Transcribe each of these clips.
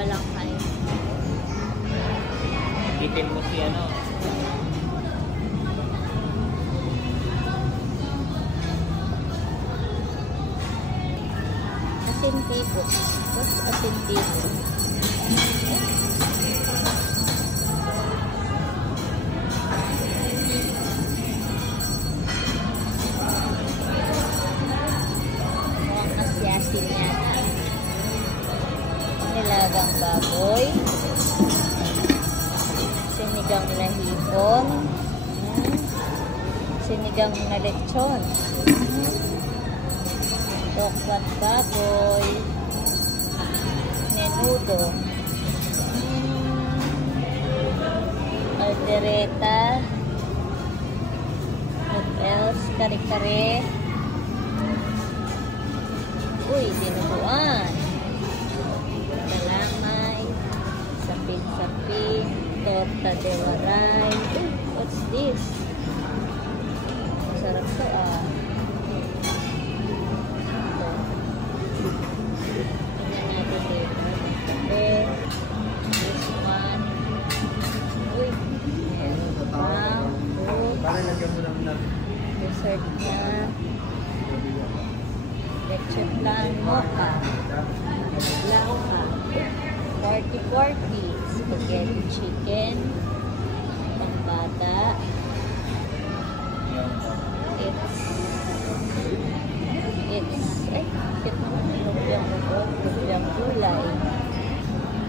Balanghay. Itin mo si ano. Asintibo. What's asintibo? Mukhang asyasin yata. Nilagang baboy. Sinigang na hipon. Sinigang na lechon. Tokwat baboy. Menudo. Aldereta. What else? Kare-kare. Uy, dinuguan. Kalamay. Sapin-sapin. Torta de waray. What's this? Masarap to ah. This one. Uy. Dessert na. Leche plan mocha. Lauka. 40-40. Spaghetti chicken. Pambata. Lumpiang gulay.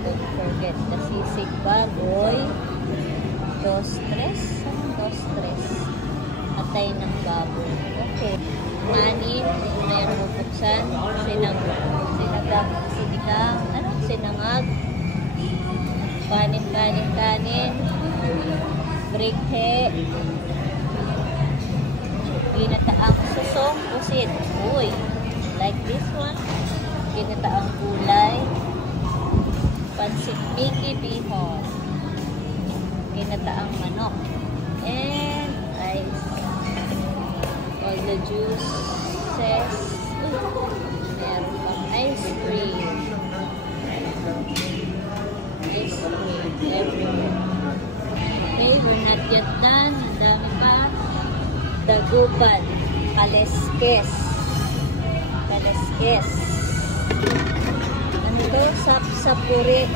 Don't forget the sisig baboy. Dos-tres. Atay ng baboy. Okay. Kanin. Na yung bubuksan. Sinangag. Kanin. Brikhe. Ginataang susong pusit. Uy. Like this one. Ginataang gulay. Pansit Mickey bihon. Ginataang manok. And ice. All the juices. Meron pang ice cream. Ice cream everywhere. Okay, we're not yet done. Ang dami pa. Dagupan. Kaleskes. Ano to? Sapsapurit.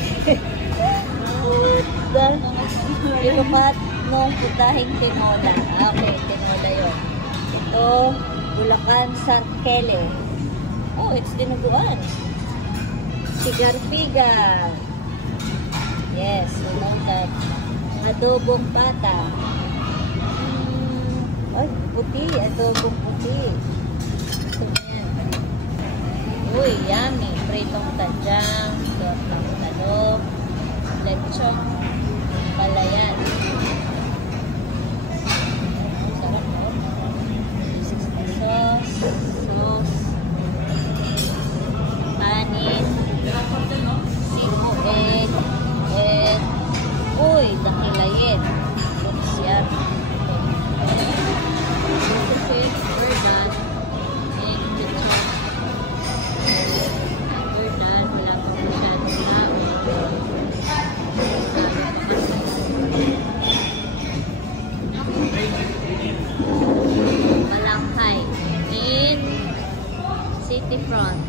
Ilupat mong putahing tinola. Okay, tinola yun. Ito, Bulacan Sarkele. Oh, it's dinuguan. Sigar-pigar. Yes, we know that. Adobong pata. Ay, puti. Adobong puti. Ito yan. Uy, yummy. Pritong tadyang. Tortang talong. Lechon. Palayan. Sarap po. Sauce. Panin. Simo egg. Uy, dakilayin. Looks yummy. Okay, we're done. We're done. Wala pa masyadong Balanghay in City Front.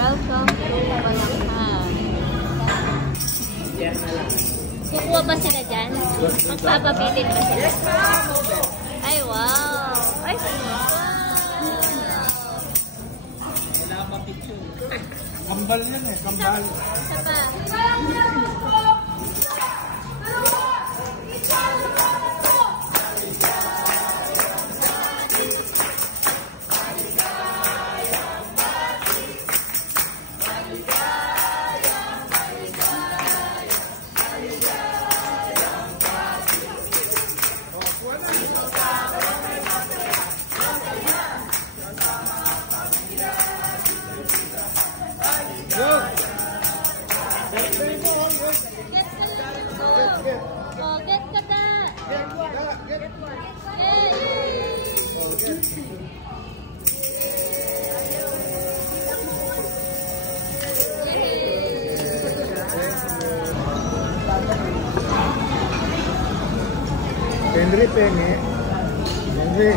Welcome to Balanghay. Kukuha ba sila dyan? Magpapabilin ba sila? Ay, wow! Ay, wow! Wala pa picture. Kambal yan eh, kambal. Isa pa. Go! Henry pengen. Henry.